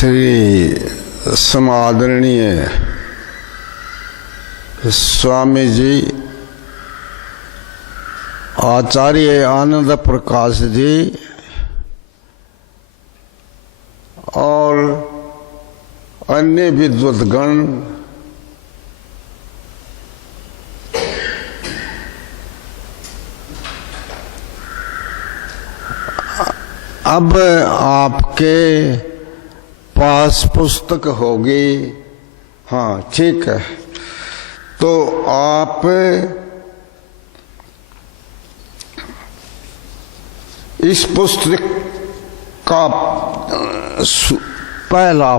श्री समादरणीय स्वामी जी आचार्य आनंद प्रकाश जी और अन्य विद्वद्गण अब आपके पास पुस्तक होगी। हाँ ठीक है, तो आप इस पुस्तक का पहला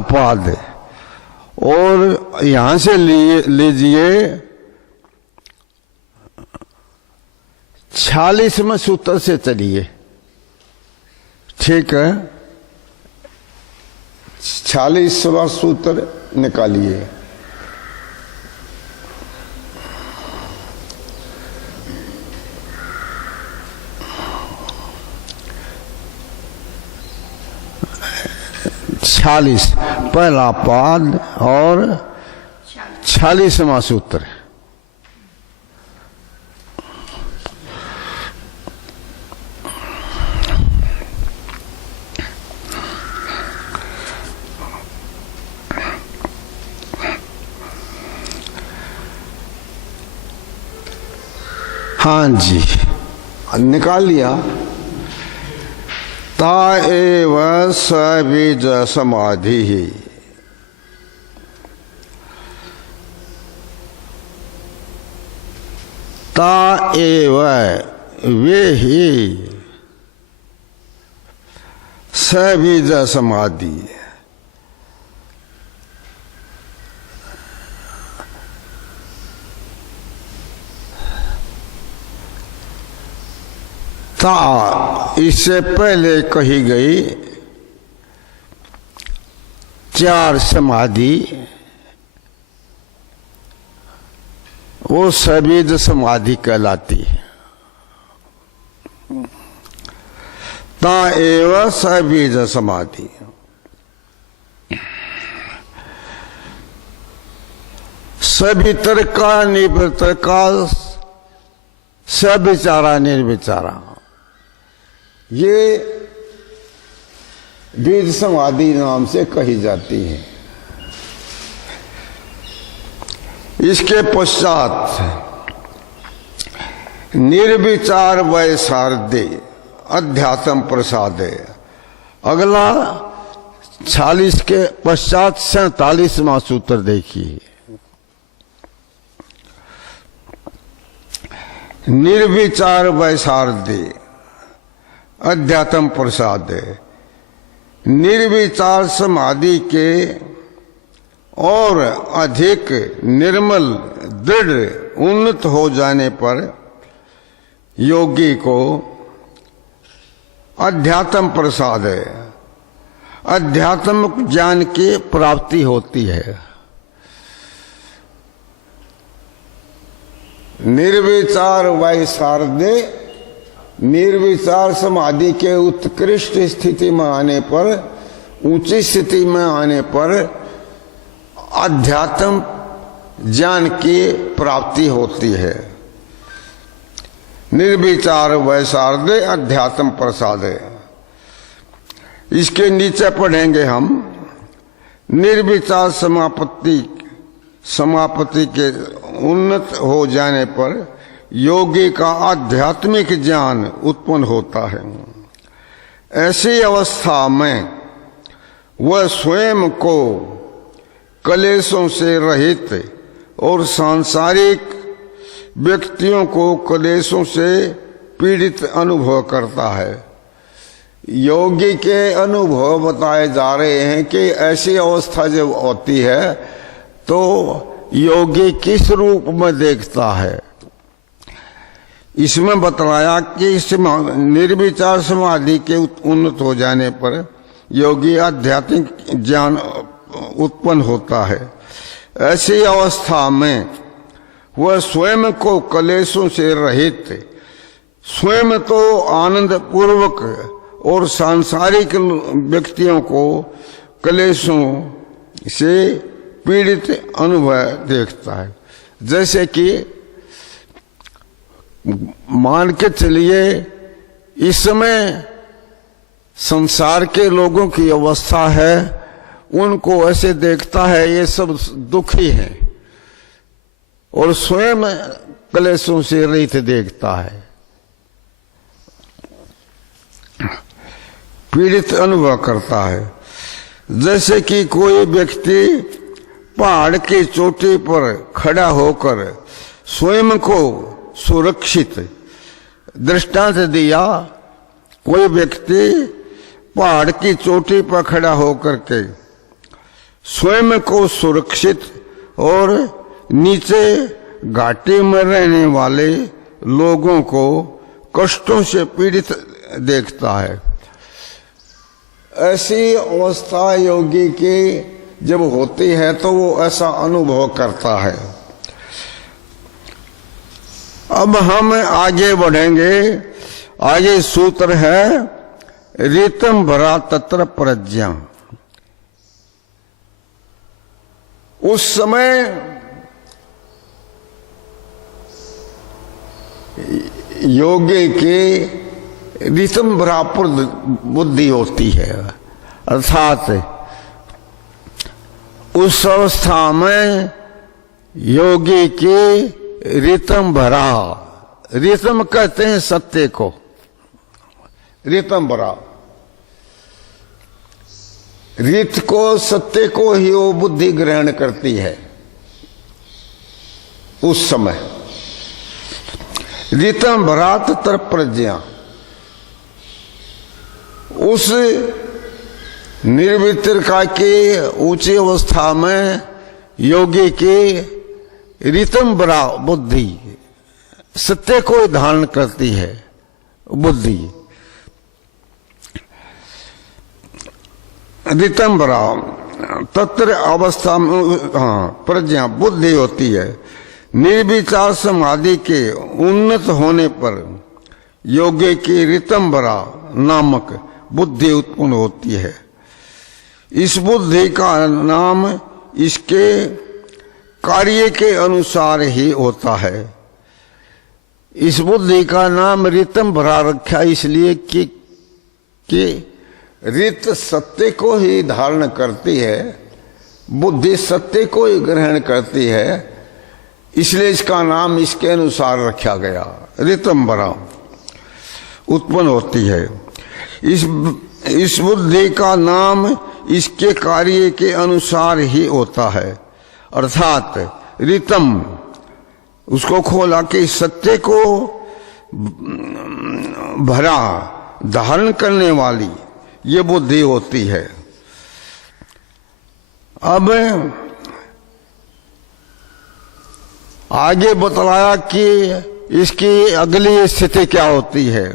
पाद और यहां से लीजिए 46वें सूत्र से चलिए। ठीक है, 46वां सूत्र निकालिए। पहला पाद और 46वां सूत्र। हाँ जी, निकाल लिया। ता एव सबीज समाधि ही, ता एव वे ही सबीज समाधि। ता इससे पहले कही गई 4 समाधि, वो सबीज समाधि कहलाती है। ता एव सबीज समाधि। सवितर का निवृत्त का सविचारा निर्विचारा, ये बीज समाधि नाम से कही जाती है। इसके पश्चात निर्विचार वैसार्ध्य अध्यात्म प्रसाद है। अगला 46 के पश्चात 47वां सूत्र देखिए। निर्विचार वैसार्ध्य अध्यात्म प्रसाद है। निर्विचार समाधि के और अधिक निर्मल दृढ़ उन्नत हो जाने पर योगी को अध्यात्म प्रसाद है, अध्यात्म ज्ञान की प्राप्ति होती है। निर्विचार वैसार्ध्य, निर्विचार समाधि के उत्कृष्ट स्थिति में आने पर, ऊंची स्थिति में आने पर अध्यात्म ज्ञान की प्राप्ति होती है। निर्विचार वैसार्ध्य अध्यात्म प्रसाद है। इसके नीचे पढ़ेंगे हम। निर्विचार समापत्ति के उन्नत हो जाने पर योगी का आध्यात्मिक ज्ञान उत्पन्न होता है। ऐसी अवस्था में वह स्वयं को कलेशों से रहित और सांसारिक व्यक्तियों को कलेशों से पीड़ित अनुभव करता है। योगी के अनुभव बताए जा रहे हैं कि ऐसी अवस्था जब होती है तो योगी किस रूप में देखता है। इसमें बतलाया कि इस निर्विचार समाधि के उन्नत हो जाने पर योगी आध्यात्मिक ज्ञान उत्पन्न होता है। ऐसी अवस्था में वह स्वयं को कलेशों से रहित, स्वयं तो आनंद पूर्वक और सांसारिक व्यक्तियों को क्लेशों से पीड़ित अनुभव देखता है। जैसे कि मान के चलिए इस समय संसार के लोगों की अवस्था है, उनको ऐसे देखता है ये सब दुखी हैं और स्वयं क्लेशों से रहित देखता है, पीड़ित अनुभव करता है। जैसे कि कोई व्यक्ति पहाड़ की चोटी पर खड़ा होकर स्वयं को सुरक्षित, दृष्टांत दिया, कोई व्यक्ति पहाड़ की चोटी पर खड़ा होकर के स्वयं को सुरक्षित और नीचे घाटी में रहने वाले लोगों को कष्टों से पीड़ित देखता है। ऐसी अवस्था योगी की जब होती है तो वो ऐसा अनुभव करता है। अब हम आगे बढ़ेंगे। आगे सूत्र है रीतम भरा तत्र प्रज्ञा। उस समय योगी की रीतम भरा बुद्धि होती है, अर्थात उस अवस्था में योगी की रीतम भरा, रीतम कहते हैं सत्य को, रीतम भरा, रीत को, सत्य को ही वो बुद्धि ग्रहण करती है। उस समय रीतम भरा तत्र प्रज्ञा, उस निर्वितरता की ऊंची अवस्था में योगी की रीतम भरा बुद्धि सत्य को धारण करती है। बुद्धि रीतम भरा तत्र अवस्था में प्रज्ञा बुद्धि होती है। निर्विचार समाधि के उन्नत होने पर योगी की रीतम भरा नामक बुद्धि उत्पन्न होती है। इस बुद्धि का नाम इसके कार्य के अनुसार ही होता है। इस बुद्धि का नाम रीतम भरा रखा इसलिए कि रीत सत्य को ही धारण करती है, बुद्धि सत्य को ही ग्रहण करती है, इसलिए इसका नाम इसके अनुसार रखा गया। रीतम भरा उत्पन्न होती है। इस बुद्धि का नाम इसके कार्य के अनुसार ही होता है, अर्थात रीतम उसको खोला कि सत्य को भरा धारण करने वाली ये बुद्धि होती है। अब आगे बतलाया कि इसकी अगली स्थिति क्या होती है।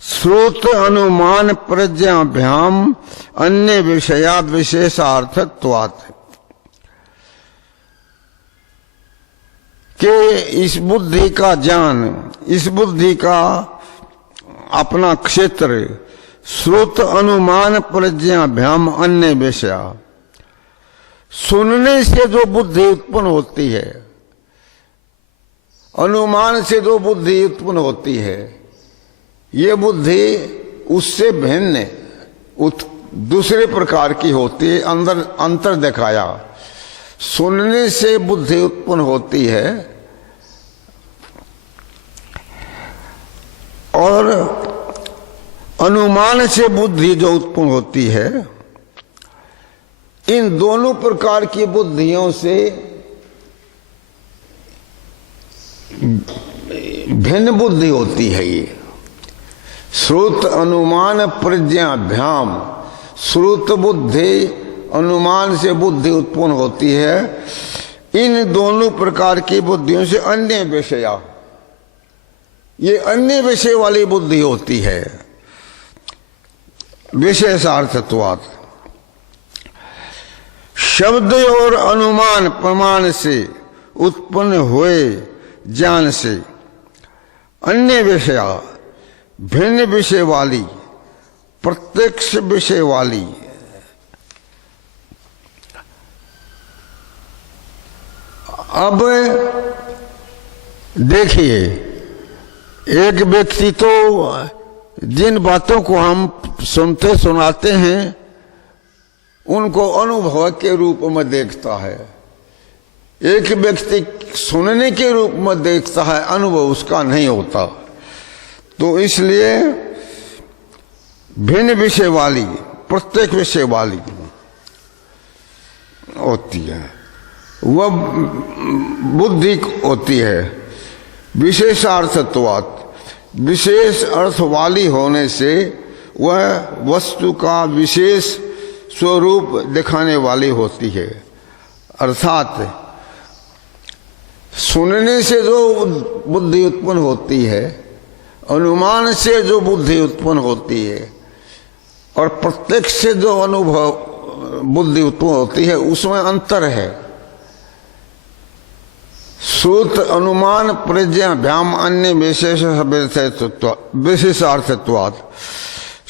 श्रुत अनुमान प्रज्ञाभ्याम अन्य विषया विशेषार्थत्वात्, के इस बुद्धि का ज्ञान, इस बुद्धि का अपना क्षेत्र श्रुत अनुमान प्रज्ञाभ्याम अन्य विषया, सुनने से जो बुद्धि उत्पन्न होती है, अनुमान से जो बुद्धि उत्पन्न होती है, ये बुद्धि उससे भिन्न दूसरे प्रकार की होती है। अंदर अंतर दिखाया, सुनने से बुद्धि उत्पन्न होती है और अनुमान से बुद्धि जो उत्पन्न होती है, इन दोनों प्रकार की बुद्धियों से भिन्न बुद्धि होती है। ये श्रुत अनुमान प्रज्ञाभ्याम, श्रुत बुद्धि अनुमान से बुद्धि उत्पन्न होती है। इन दोनों प्रकार की बुद्धियों से अन्य विषया, ये अन्य विषय वाली बुद्धि होती है। विशेषार्थत्वात्, शब्द और अनुमान प्रमाण से उत्पन्न हुए ज्ञान से अन्य विषया भिन्न विषय वाली प्रत्यक्ष विषय वाली। अब देखिए, एक व्यक्ति तो जिन बातों को हम सुनते सुनाते हैं उनको अनुभव के रूप में देखता है, एक व्यक्ति सुनने के रूप में देखता है, अनुभव उसका नहीं होता। तो इसलिए भिन्न विषय वाली, प्रत्येक विषय वाली होती है, वह बुद्धि होती है। विशेषार्थत्वात्, विशेष अर्थ वाली होने से वह वस्तु का विशेष स्वरूप दिखाने वाली होती है। अर्थात सुनने से जो बुद्धि उत्पन्न होती है, अनुमान से जो बुद्धि उत्पन्न होती है, और प्रत्यक्ष से जो अनुभव बुद्धि उत्पन्न होती है, उसमें अंतर है। श्रुत अनुमान प्रज्ञा भ्याम अन्य विशेषार्थत्वात्,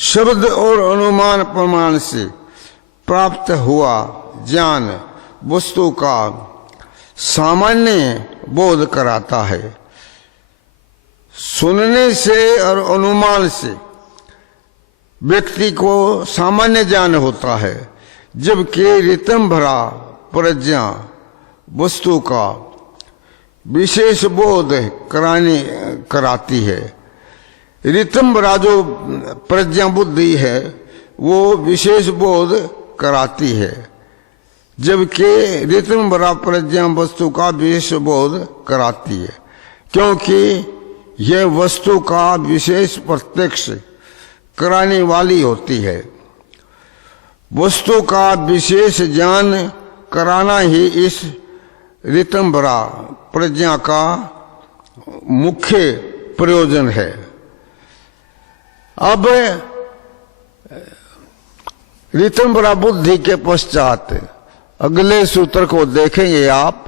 शब्द और अनुमान प्रमाण से प्राप्त हुआ ज्ञान वस्तु का सामान्य बोध कराता है। सुनने से और अनुमान से व्यक्ति को सामान्य ज्ञान होता है, जबकि ऋतंभरा प्रज्ञा वस्तु का विशेष बोध कराती है। ऋतंभरा जो प्रज्ञा बुद्धि है वो विशेष बोध कराती है, जबकि ऋतंभरा प्रज्ञा वस्तु का विशेष बोध कराती है, क्योंकि यह वस्तु का विशेष प्रत्यक्ष कराने वाली होती है। वस्तु का विशेष ज्ञान कराना ही इस ऋतंभरा प्रज्ञा का मुख्य प्रयोजन है। अब ऋतंभरा बुद्धि के पश्चात अगले सूत्र को देखेंगे आप।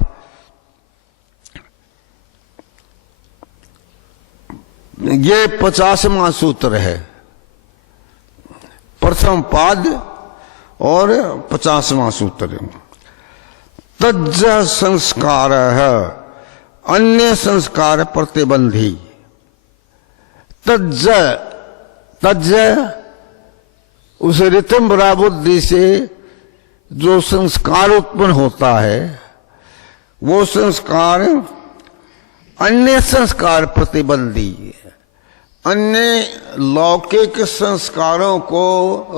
ये 50वां सूत्र है, प्रथम पाद और 50वां सूत्र। तज्ज संस्कार है अन्य संस्कार प्रतिबंधी। तज्ज उस ऋतंभरा बुद्धि से जो संस्कार उत्पन्न होता है, वो संस्कार अन्य संस्कार प्रतिबंधी, अन्य लौकिक संस्कारों को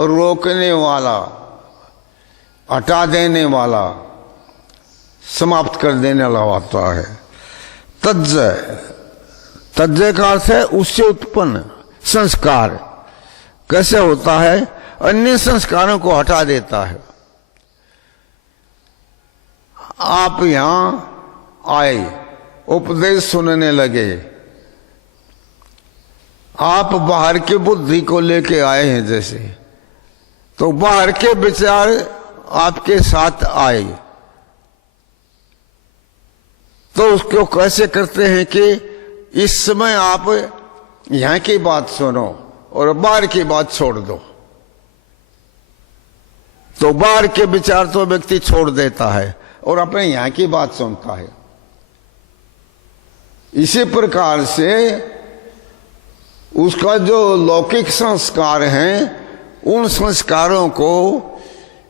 रोकने वाला, हटा देने वाला, समाप्त कर देने वाला होता है। तज्ज का अर्थ है उससे उत्पन्न संस्कार। कैसे होता है? अन्य संस्कारों को हटा देता है। आप यहां आए, उपदेश सुनने लगे, आप बाहर की बुद्धि को लेके आए हैं जैसे, तो बाहर के विचार आपके साथ आए, तो उसको कैसे करते हैं कि इस समय आप यहां की बात सुनो और बाहर की बात छोड़ दो। तो बाहर के विचार तो व्यक्ति छोड़ देता है और अपने यहां की बात सुनता है। इसी प्रकार से उसका जो लौकिक संस्कार हैं, उन संस्कारों को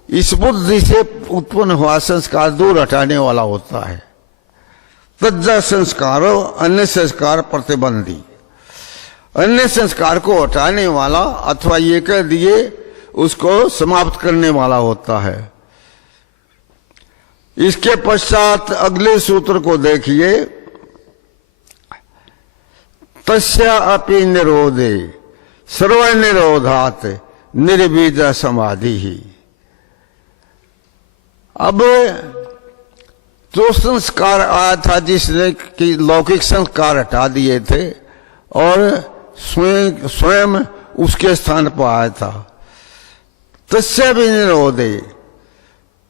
इस बुद्धि से उत्पन्न हुआ संस्कार दूर हटाने वाला होता है। तज्जा संस्कारों अन्य संस्कार प्रतिबंधी, अन्य संस्कार को हटाने वाला अथवा ये कह दिए उसको समाप्त करने वाला होता है। इसके पश्चात अगले सूत्र को देखिए। तस्या अपि निरोधे सर्वनिरोधात् निर्बीज समाधि ही। अब जो संस्कार आया था, जिसने कि लौकिक संस्कार हटा दिए थे और स्वयं उसके स्थान पर आया था, तस्या भी निरोधे,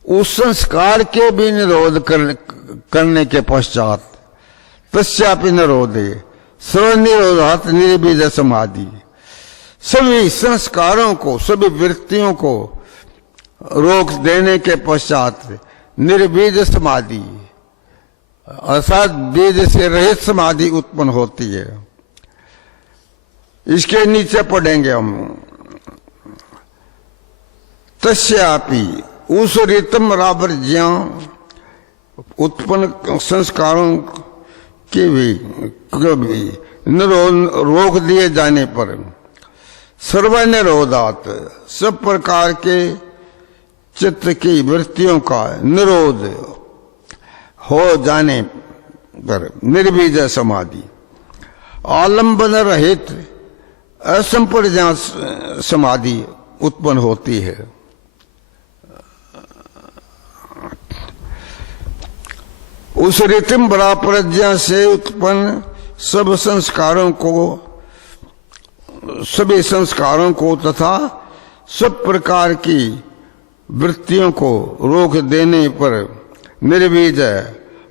उस संस्कार के भी निरोध करने के पश्चात तस्या भी निरोधे स्वनिरोधात् निर्बीज समाधि, सभी संस्कारों को, सभी वृत्तियों को रोक देने के पश्चात निर्बीज समाधि अर्थात बीज से रहित समाधि उत्पन्न होती है। इसके नीचे पढ़ेंगे हम, तस्यापि उस ऋतम रावर्ज्या उत्पन्न संस्कारों के भी रोक दिए जाने पर सर्वनिरोधात सब प्रकार के चित्त की वृत्तियों का निरोध हो जाने पर निर्बीज समाधि आलंबन रहित असंप्रज्ञात समाधि उत्पन्न होती है। उस ऋतिम बड़ा प्रज्ञा से उत्पन्न सब संस्कारों को, सभी संस्कारों को तथा सब प्रकार की वृत्तियों को रोक देने पर निर्बीज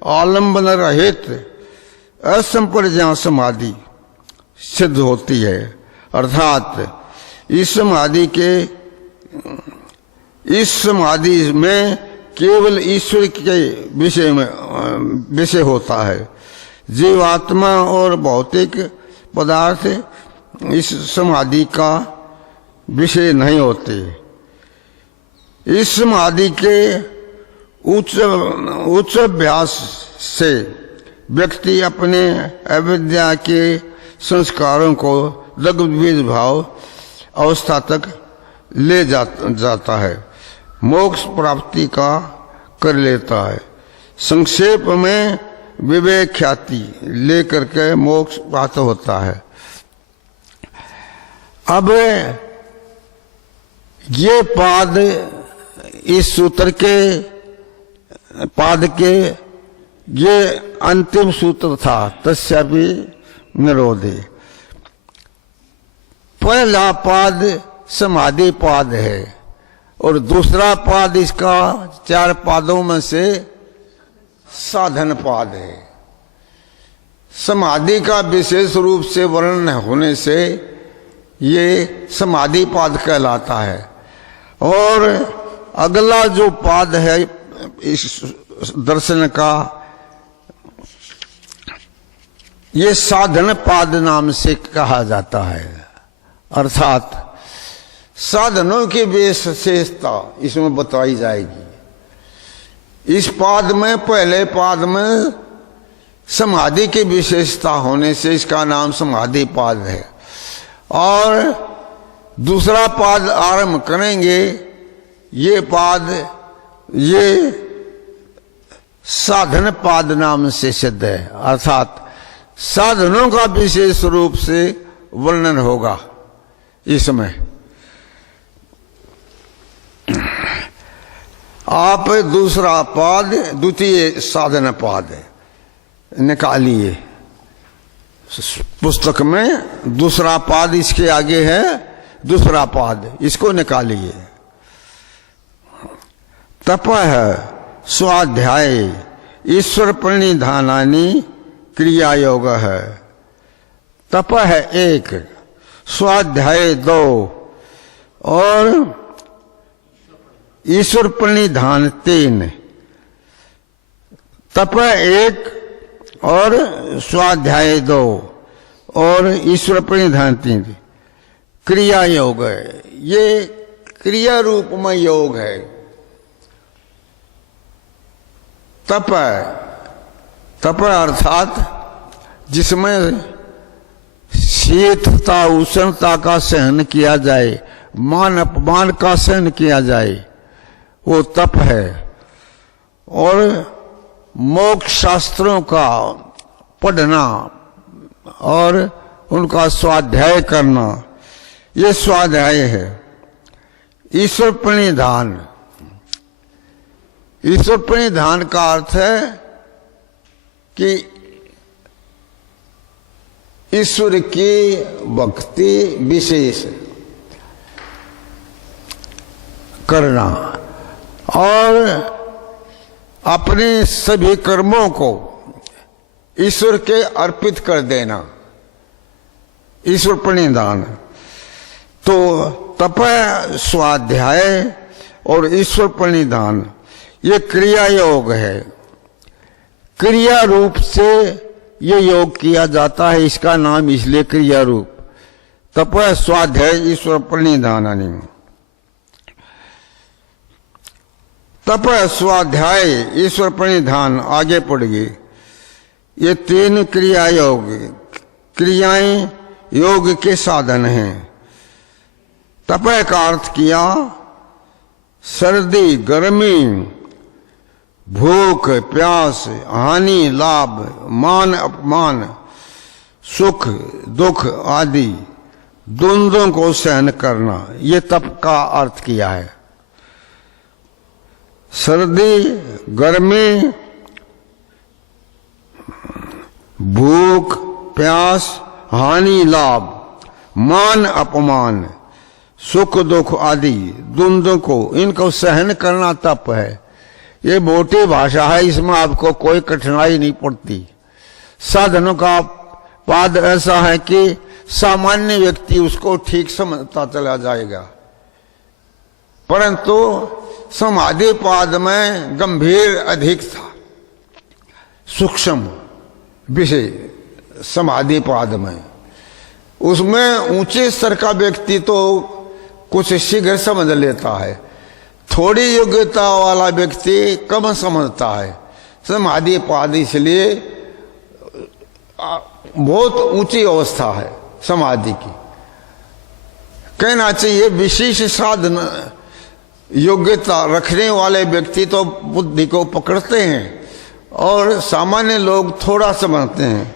आलंबन रहित असंप्रज्ञात समाधि सिद्ध होती है। अर्थात इस समाधि में केवल ईश्वर के विषय होता है। जीवात्मा और भौतिक पदार्थ इस समाधि का विषय नहीं होते। इस समाधि के उच्च अभ्यास से व्यक्ति अपने अविद्या के संस्कारों को दग्धबीज भाव अवस्था तक ले जाता है, मोक्ष प्राप्ति का कर लेता है। संक्षेप में विवेक ख्याति लेकर के मोक्ष प्राप्त होता है। अब ये पाद इस सूत्र के पाद के ये अंतिम सूत्र था, तस्यापि निरोधे। पहला पाद समाधि पाद है और दूसरा पाद इसका 4 पादों में से साधन पाद है। समाधि का विशेष रूप से वर्णन होने से ये समाधि पाद कहलाता है। और अगला जो पाद है इस दर्शन का, ये साधन पाद नाम से कहा जाता है। अर्थात साधनों की विशेषता इसमें बताई जाएगी। इस पाद में, पहले पाद में समाधि की विशेषता होने से इसका नाम समाधि पाद है। और दूसरा पाद आरंभ करेंगे, ये पाद ये साधन पाद नाम से सिद्ध है। अर्थात साधनों का विशेष रूप से वर्णन होगा इसमें। आप दूसरा पाद, द्वितीय साधन पाद निकालिए। पुस्तक में दूसरा पाद इसके आगे है, दूसरा पाद इसको निकालिए। तपः स्वाध्याय ईश्वर प्रणिधानानि क्रिया योग है। तपः 1, स्वाध्याय 2 और ईश्वर प्रणिधान 3। तपः 1 और स्वाध्याय 2 और ईश्वर प्रणिधान 3 क्रिया योग है। ये क्रिया रूप में योग है। तप अर्थात जिसमें शीतलता उष्णता का सहन किया जाए, मान अपमान का सहन किया जाए, वो तप है। और मोक्ष शास्त्रों का पढ़ना और उनका स्वाध्याय करना, ये स्वाध्याय है। ईश्वर प्रणिधान, ईश्वर प्रणिधान का अर्थ है कि ईश्वर की भक्ति विशेष करना और अपने सभी कर्मों को ईश्वर के अर्पित कर देना, ईश्वर प्रणिधान। तो तप, स्वाध्याय और ईश्वर प्रणिधान ये क्रिया योग है। क्रिया रूप से ये योग किया जाता है, इसका नाम इसलिए क्रिया रूप। तप, स्वाध्याय, ईश्वर प्रणिधान। तप, स्वाध्याय, ईश्वर प्रणिधान आगे पढ़िए। ये तीन क्रिया योग, क्रियाएं योग के साधन हैं। तप का अर्थ किया सर्दी, गर्मी, भूख, प्यास, हानि, लाभ, मान, अपमान, सुख, दुख आदि द्वंद्वों को सहन करना, ये तप का अर्थ किया है। सर्दी, गर्मी, भूख, प्यास, हानि, लाभ, मान, अपमान, सुख दुख आदि द्वंद्व को, इनको सहन करना तप है। ये मोटी भाषा है, इसमें आपको कोई कठिनाई नहीं पड़ती। साधनों का पाद ऐसा है कि सामान्य व्यक्ति उसको ठीक समझता चला जाएगा, परंतु समाधि पाद में गंभीर अधिक था, सूक्ष्म विषय समाधि पाद में। उसमें ऊंचे स्तर का व्यक्ति तो कुछ शीघ्र समझ लेता है, थोड़ी योग्यता वाला व्यक्ति कम समझता है। समाधि पाद इसलिए बहुत ऊंची अवस्था है समाधि की। कहना चाहिए विशेष साधन योग्यता रखने वाले व्यक्ति तो बुद्धि को पकड़ते हैं और सामान्य लोग थोड़ा समझते हैं,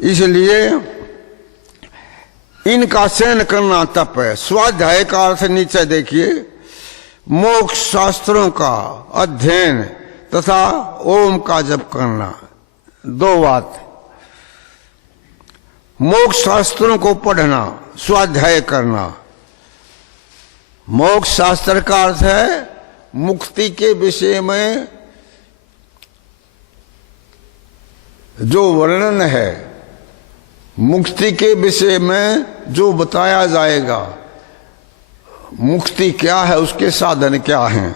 इसलिए इनका सहन करना तप है। स्वाध्याय का अर्थ नीचे देखिए, मोक्ष शास्त्रों का अध्ययन तथा ओम का जप करना। दो बात, मोक्ष शास्त्रों को पढ़ना, स्वाध्याय करना। मोक्ष शास्त्र का अर्थ है मुक्ति के विषय में जो वर्णन है, मुक्ति के विषय में जो बताया जाएगा, मुक्ति क्या है, उसके साधन क्या हैं,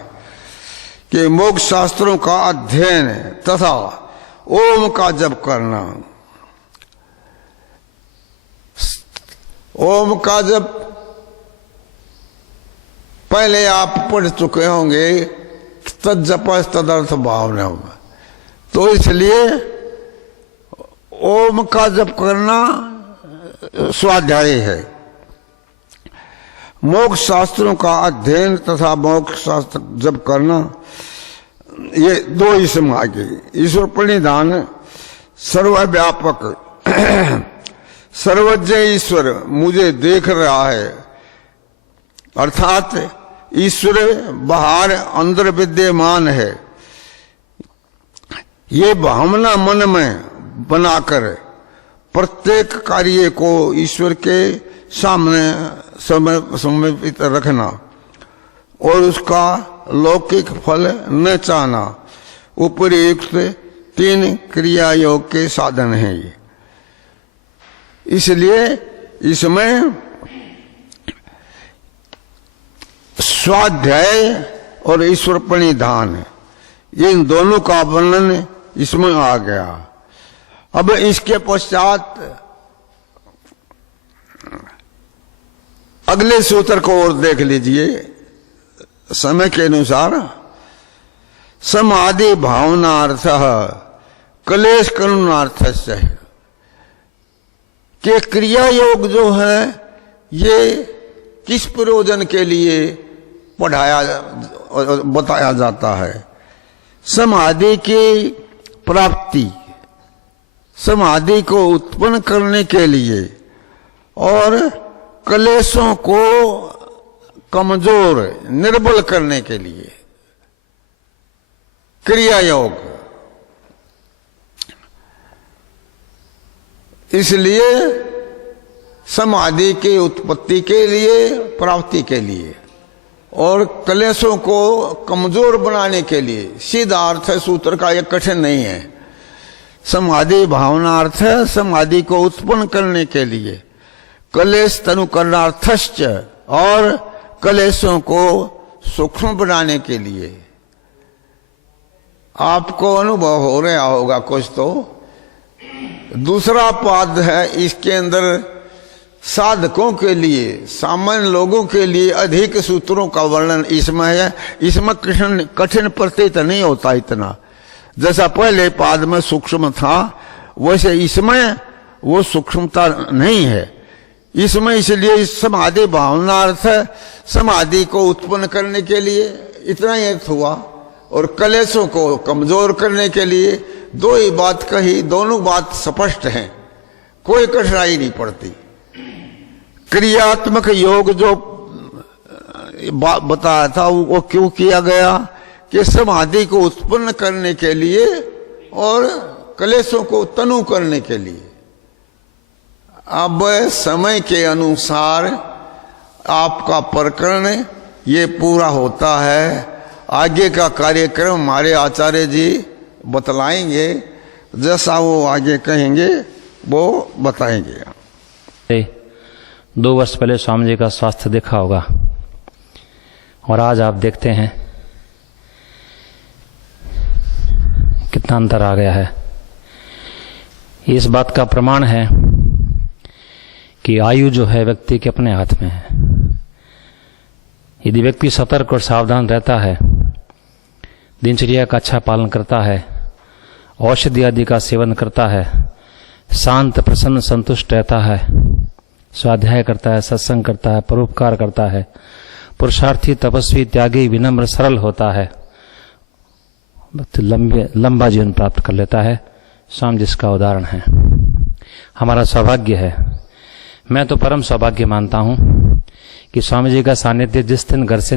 कि मोक्ष शास्त्रों का अध्ययन तथा ओम का जप करना। ओम का जप पहले आप पढ़ चुके होंगे, तज्जप तदर्थ भावना में, तो इसलिए ओम का जप करना स्वाध्याय है। मोक्ष शास्त्रों का अध्ययन तथा मोक्ष शास्त्र जप करना, ये दो इसम आगे। ईश्वर प्रणिधान, सर्वव्यापक, सर्वज्ञ ईश्वर मुझे देख रहा है, अर्थात ईश्वर बाहर अंदर विद्यमान है। ये भावना मन में बनाकर प्रत्येक कार्य को ईश्वर के सामने समर्पित रखना और उसका लौकिक फल न चाहना, उपयुक्त तीन क्रिया योग के साधन हैं ये। इसलिए इसमें स्वाध्याय और ईश्वर प्रणिधान, इन दोनों का वर्णन इसमें आ गया। अब इसके पश्चात अगले सूत्र को और देख लीजिए समय के अनुसार। समाधि भावनार्थ क्लेश करुणार्थ से, कि क्रिया योग जो है ये किस प्रयोजन के लिए पढ़ाया और बताया जाता है। समाधि की प्राप्ति, समाधि को उत्पन्न करने के लिए और क्लेशों को कमजोर निर्बल करने के लिए क्रिया योग। इसलिए समाधि की उत्पत्ति के लिए, प्राप्ति के लिए और क्लेशों को कमजोर बनाने के लिए। सीधा अर्थ है सूत्र का, यह कठिन नहीं है। समाधि भावना अर्थ है समाधि को उत्पन्न करने के लिए, कलेश तनु करणार्थश्च, और कलेशों को सूक्ष्म बनाने के लिए। आपको अनुभव हो रहा होगा कुछ तो। दूसरा पाद है, इसके अंदर साधकों के लिए, सामान्य लोगों के लिए अधिक सूत्रों का वर्णन इसमें है। इसमें कठिन प्रतीत नहीं होता इतना, जैसा पहले पाद में सूक्ष्म था वैसे इसमें वो सूक्ष्मता नहीं है। इसमें इसलिए समाधि भावना अर्थ है, समाधि को उत्पन्न करने के लिए इतना ही अर्थ हुआ, और कलेशों को कमजोर करने के लिए दो ही बात कही, दोनों बात स्पष्ट हैं, कोई कठिनाई नहीं पड़ती। क्रियात्मक योग जो बताया था वो क्यों किया गया कि समाधि को उत्पन्न करने के लिए और कलेशों को तनु करने के लिए। अब समय के अनुसार आपका प्रकरण ये पूरा होता है। आगे का कार्यक्रम हमारे आचार्य जी बतलाएंगे, जैसा वो आगे कहेंगे वो बताएंगे। 2 वर्ष पहले स्वामी जी का स्वास्थ्य देखा होगा, और आज आप देखते हैं कितना अंतर आ गया है। इस बात का प्रमाण है कि आयु जो है व्यक्ति के अपने हाथ में है। यदि व्यक्ति सतर्क और सावधान रहता है, दिनचर्या का अच्छा पालन करता है, औषधि आदि का सेवन करता है, शांत प्रसन्न संतुष्ट रहता है, स्वाध्याय करता है, सत्संग करता है, परोपकार करता है, पुरुषार्थी तपस्वी त्यागी विनम्र सरल होता है, लंबा जीवन प्राप्त कर लेता है। स्वामी जिसका उदाहरण है। हमारा सौभाग्य है, मैं तो परम सौभाग्य मानता हूं कि स्वामी जी का सानिध्य जिस दिन घर से